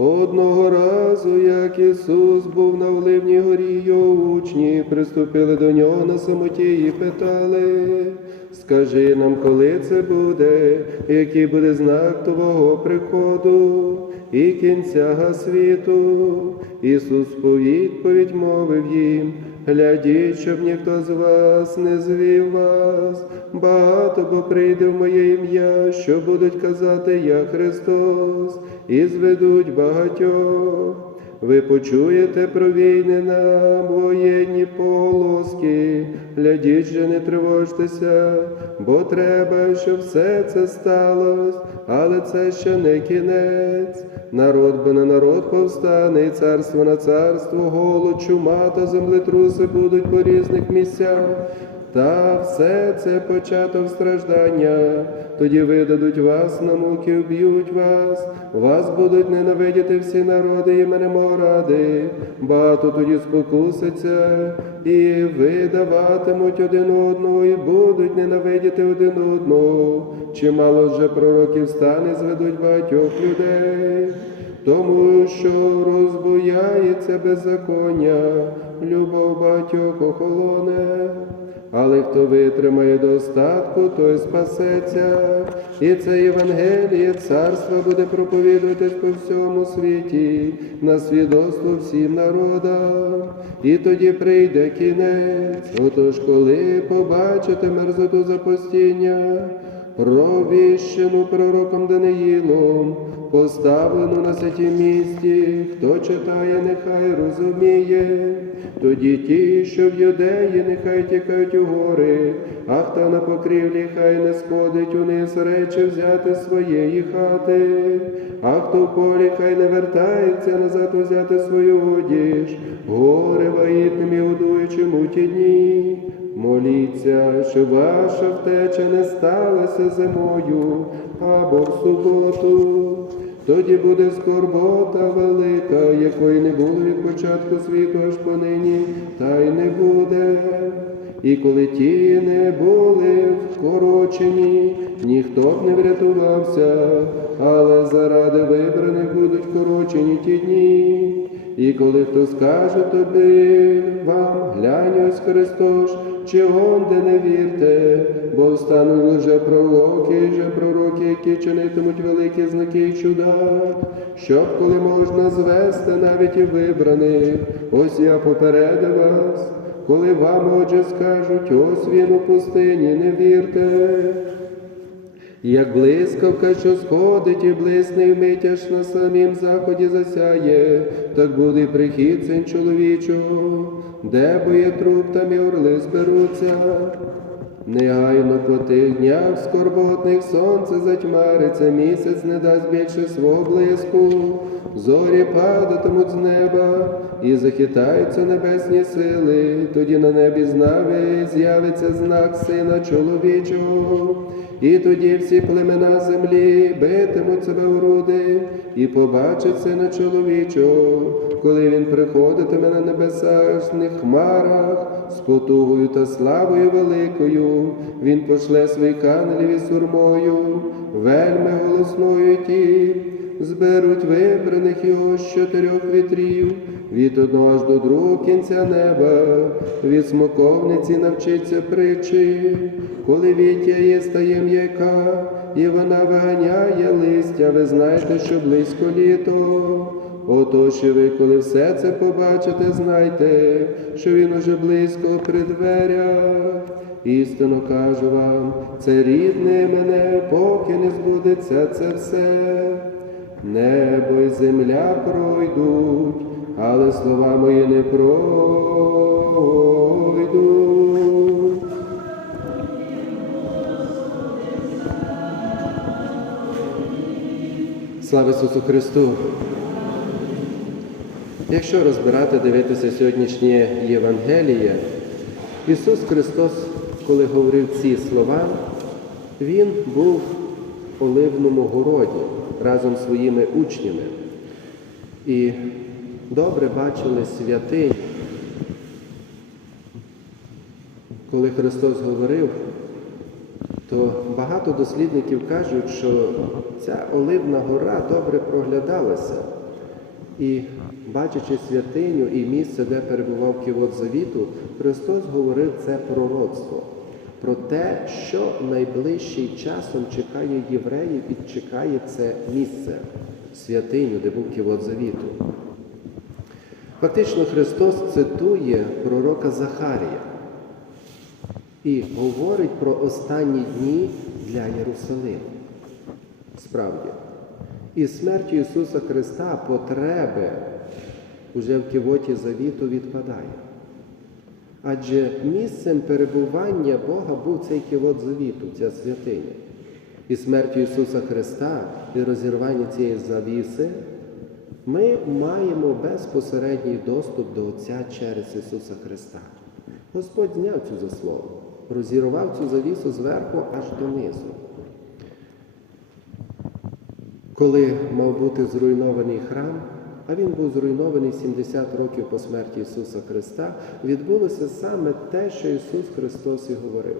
Одного разу, як Ісус був на Оливній горі, його учні приступили до нього на самоті і питали, скажи нам, коли це буде, який буде знак Твого приходу і кінця світу. Ісус по відповідь мовив їм, глядіть, щоб ніхто з вас не звів вас, багато бо прийде в моє ім'я, що будуть казати, я Христос, і зведуть багатьох. Ви почуєте про війни нам, воєнні полоски, глядіть же, не тривожтеся, бо треба, щоб все це сталося, але це ще не кінець. Народ би на народ повстане, і царство на царство, голод, чума та землетруси будуть по різних місцях. Та все це початок страждання, тоді видадуть вас на муки, вб'ють вас, вас будуть ненавидіти всі народи іменем мого ради, багато тоді спокуситься, і видаватимуть один одного, і будуть ненавидіти один одного. Чимало вже пророків стане, зведуть багатьох людей, тому що розбуяється беззаконня, любов багатьох охолоне. Але хто витримає до остатку, той спасеться, і це Євангеліє царства буде проповідуватись по всьому світі, на свідоцтво всім народам, і тоді прийде кінець. Отож, коли побачите мерзоту запостіння, провіщену пророком Даниїлом, поставлену на святім місці, хто читає, нехай розуміє. Тоді ті, що в юдеї, нехай тікають у гори, а хто на покрівлі, хай не сходить униз речі взяти своєї хати, а хто в полі, хай не вертається назад взяти свою одіж, горе вагітним і годуючим у ті дні. Моліться, щоб ваша втеча не сталася зимою або в суботу. Тоді буде скорбота велика, якої не було від початку світу аж понині, та й не буде. І коли ті не були вкорочені, ніхто б не врятувався, але заради вибраних будуть вкорочені ті дні. І коли хто скаже тобі вам, глянь ось Христос, чи он де не вірте, бо встануть лише пророки, же пророки, які чинитимуть великі знаки і чуда, щоб коли можна звести навіть і вибраних, ось я попередив вас, коли вам отже скажуть, ось він у пустині, не вірте. Як блискавка, що сходить і блисне, вмить аж на самім заході засяє, так буде прихід син чоловічого, де бо є труп, там і орли зберуться. Негайно по тих днях скорботних сонце затьмариться, місяць не дасть більше свого блиску, зорі падатимуть з неба і захитаються небесні сили, тоді на небі знаві з'явиться знак сина чоловічого. І тоді всі племена землі битимуть себе в груди і побачать сина чоловічого, коли він приходитиме на небесних хмарах з потугою та славою великою, він пошле своїх ангелів із сурмою, вельми голосною ті, зберуть вибраних його з чотирьох вітрів, від одного аж до другого кінця неба, від смоковниці навчиться притчі, коли віття є стає м'яка, і вона виганяє листя, ви знаєте, що близько літо. Отож і ви, коли все це побачите, знайте, що він уже близько при дверях. Істинно кажу вам, це рідне мене, поки не збудеться це все. Небо й земля пройдуть, але слова мої не пройдуть. Слава Ісусу Христу! Якщо розбирати, дивитися сьогоднішнє Євангеліє, Ісус Христос, коли говорив ці слова, Він був в Оливному городі разом з своїми учнями. І добре бачили святинь. Коли Христос говорив, то багато дослідників кажуть, що ця Оливна гора добре проглядалася. І бачачи святиню і місце, де перебував ківот завіту, Христос говорив це пророцтво про те, що найближчим часом чекає євреїв і чекає це місце, святиню, де був ківот завіту. Фактично Христос цитує пророка Захарія і говорить про останні дні для Єрусалиму. Справді, і смертю Ісуса Христа потреби уже в кивоті завіту відпадає. Адже місцем перебування Бога був цей кивот завіту, ця святиня. І смертю Ісуса Христа і розірвання цієї завіси ми маємо безпосередній доступ до Отця через Ісуса Христа. Господь зняв цю заслону, розірвав цю завісу зверху аж донизу. Коли мав бути зруйнований храм, а він був зруйнований 70 років по смерті Ісуса Христа, відбулося саме те, що Ісус Христос і говорив.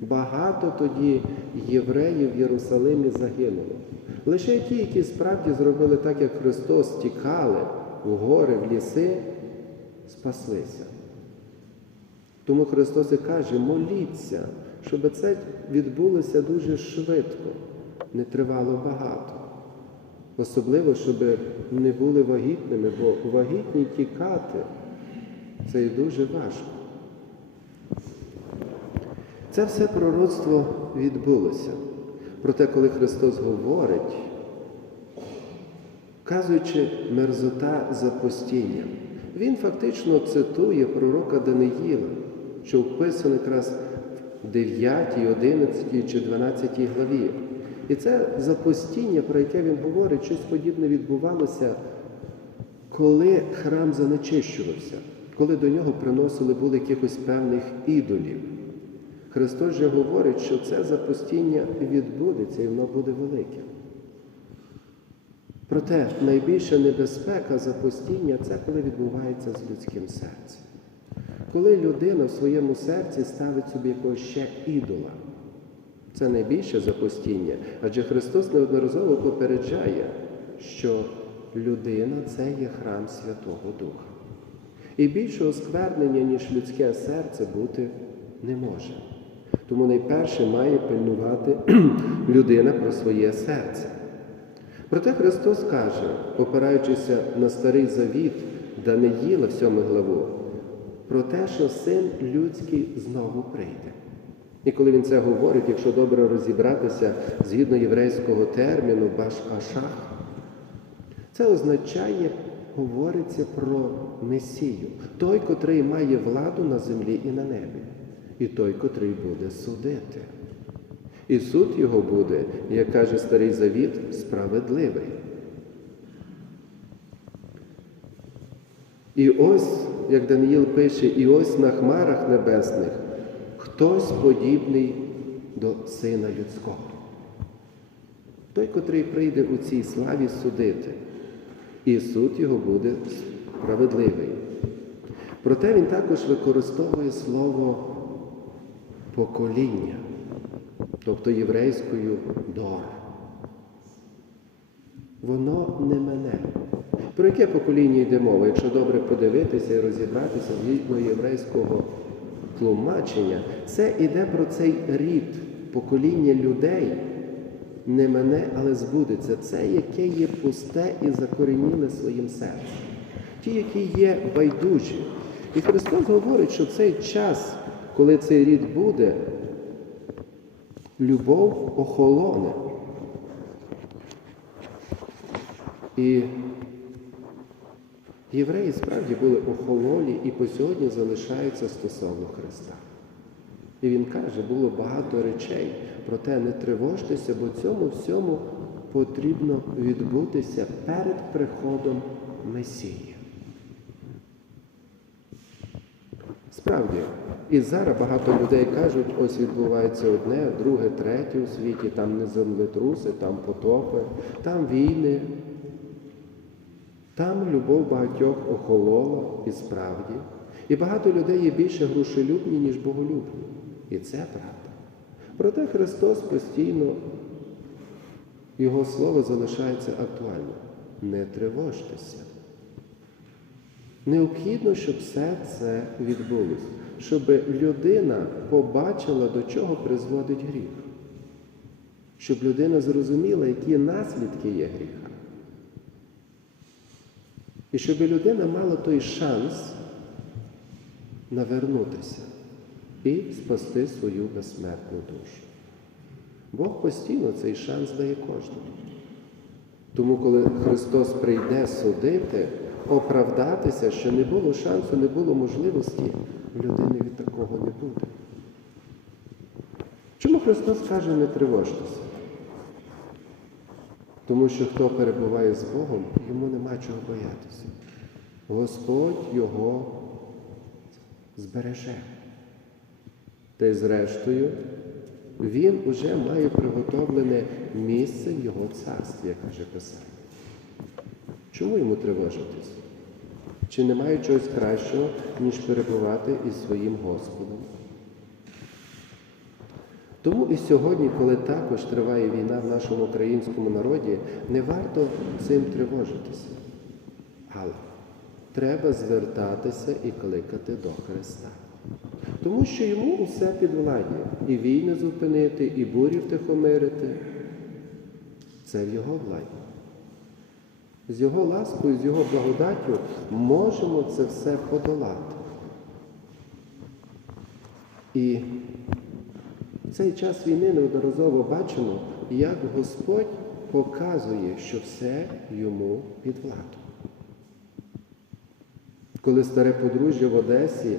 Багато тоді євреїв в Єрусалимі загинуло. Лише ті, які справді зробили так, як Христос, тікали в гори, в ліси, спаслися. Тому Христос і каже, моліться, щоб це відбулося дуже швидко, не тривало багато. Особливо, щоб не були вагітними, бо вагітні тікати це і дуже важко. Це все пророцтво відбулося. Проте, коли Христос говорить, вказуючи мерзота запостіння, Він фактично цитує пророка Даниїла, що вписано якраз в 9, 11 чи 12 главі. І це запостіння, про яке він говорить, щось подібне відбувалося, коли храм занечищувався, коли до нього приносили були якихось певних ідолів. Христос же говорить, що це запустіння відбудеться і воно буде велике. Проте найбільша небезпека запустіння це коли відбувається з людським серцем. Коли людина в своєму серці ставить собі якогось ще ідола. Це найбільше запустіння, адже Христос неодноразово попереджає, що людина це є храм Святого Духа. І більшого сквернення, ніж людське серце, бути не може. Тому найперше має пильнувати людина про своє серце. Проте Христос каже, опираючися на старий завіт Даниїла в 7 главу, про те, що син людський знову прийде. І коли він це говорить, якщо добре розібратися згідно єврейського терміну баш-ашах, це означає, говориться про Месію, той, котрий має владу на землі і на небі, і той, котрий буде судити. І суд його буде, як каже Старий Завіт, справедливий. І ось, як Даниїл пише, і ось на хмарах небесних хтось подібний до Сина Людського. Той, котрий прийде у цій славі судити, і суд його буде справедливий. Проте він також використовує слово покоління, тобто єврейською дор. Воно не мене. Про яке покоління йде мова? Якщо добре подивитися і розібратися згідно єврейського тлумачення, це йде про цей рід, покоління людей, не мене, але збудеться. Це, яке є пусте і закореніле своїм серцем. Ті, які є байдужі. І Христос говорить, що цей час, коли цей рід буде, любов охолоне. І євреї справді були охололі і по сьогодні залишаються стосовно Христа. І він каже, було багато речей, проте не тривожтеся, бо цьому всьому потрібно відбутися перед приходом Месії. Справді, і зараз багато людей кажуть, ось відбувається одне, друге, третє у світі, там не землетруси, там потопи, там війни. Там любов багатьох охолола і справді. І багато людей є більше грошелюбні, ніж боголюбні. І це правда. Проте Христос постійно, Його Слово залишається актуальним. не тривожтеся. Необхідно, щоб все це відбулося, щоб людина побачила, до чого призводить гріх. Щоб людина зрозуміла, які наслідки є гріха. І щоб людина мала той шанс навернутися і спасти свою безсмертну душу. Бог постійно цей шанс дає кожному. Тому, коли Христос прийде судити, оправдатися, що не було шансу, не було можливості, в людини від такого не буде. Чому Христос каже, не тривожтеся? Тому що хто перебуває з Богом, йому нема чого боятися. Господь його збереже. Та й зрештою, він уже має приготовлене місце в його царстві, як каже Писання. Чому йому тривожитись? Чи немає чогось кращого, ніж перебувати із своїм Господом? Тому і сьогодні, коли також триває війна в нашому українському народі, не варто цим тривожитися. Але треба звертатися і кликати до Христа. Тому що йому усе під владі. І війни зупинити, і бурі втихомирити. Це в його владі. З його ласкою, з його благодаттю можемо це все подолати. І цей час війни неодноразово бачимо, як Господь показує, що все йому під владу. Коли старе подружжя в Одесі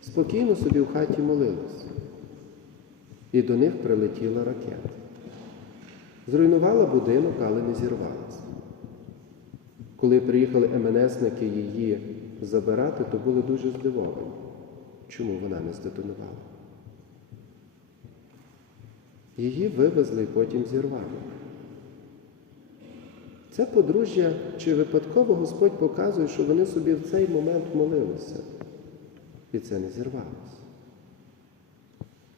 спокійно собі в хаті молилось, і до них прилетіла ракета. Зруйнувала будинок, але не зірвалася. Коли приїхали МНСники її забирати, то були дуже здивовані, чому вона не здетонувала. Її вивезли і потім зірвали. Це подружжя, чи випадково Господь показує, що вони собі в цей момент молилися, і це не зірвалося.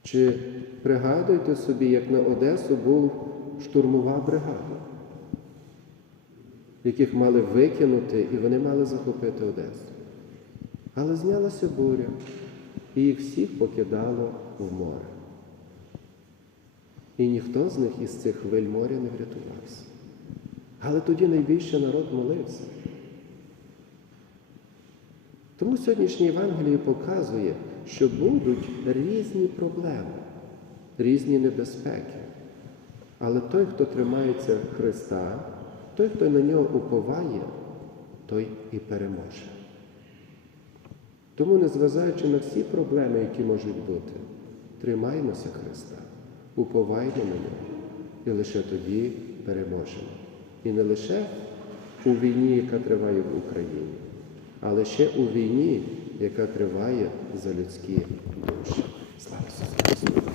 Чи пригадуєте собі, як на Одесу був штурмова бригада, яких мали викинути, і вони мали захопити Одесу. Але знялася буря, і їх всіх покидало в море. І ніхто з них із цих хвиль моря не врятувався. Але тоді найбільше народ молився. Тому сьогоднішнє Євангеліє показує, що будуть різні проблеми, різні небезпеки. Але той, хто тримається Христа, той, хто на нього уповає, той і переможе. Тому, незважаючи на всі проблеми, які можуть бути, тримаймося Христа, уповай на мене, і лише тоді переможемо. І не лише у війні, яка триває в Україні, але ще у війні, яка триває за людські душі. Слава Ісусу!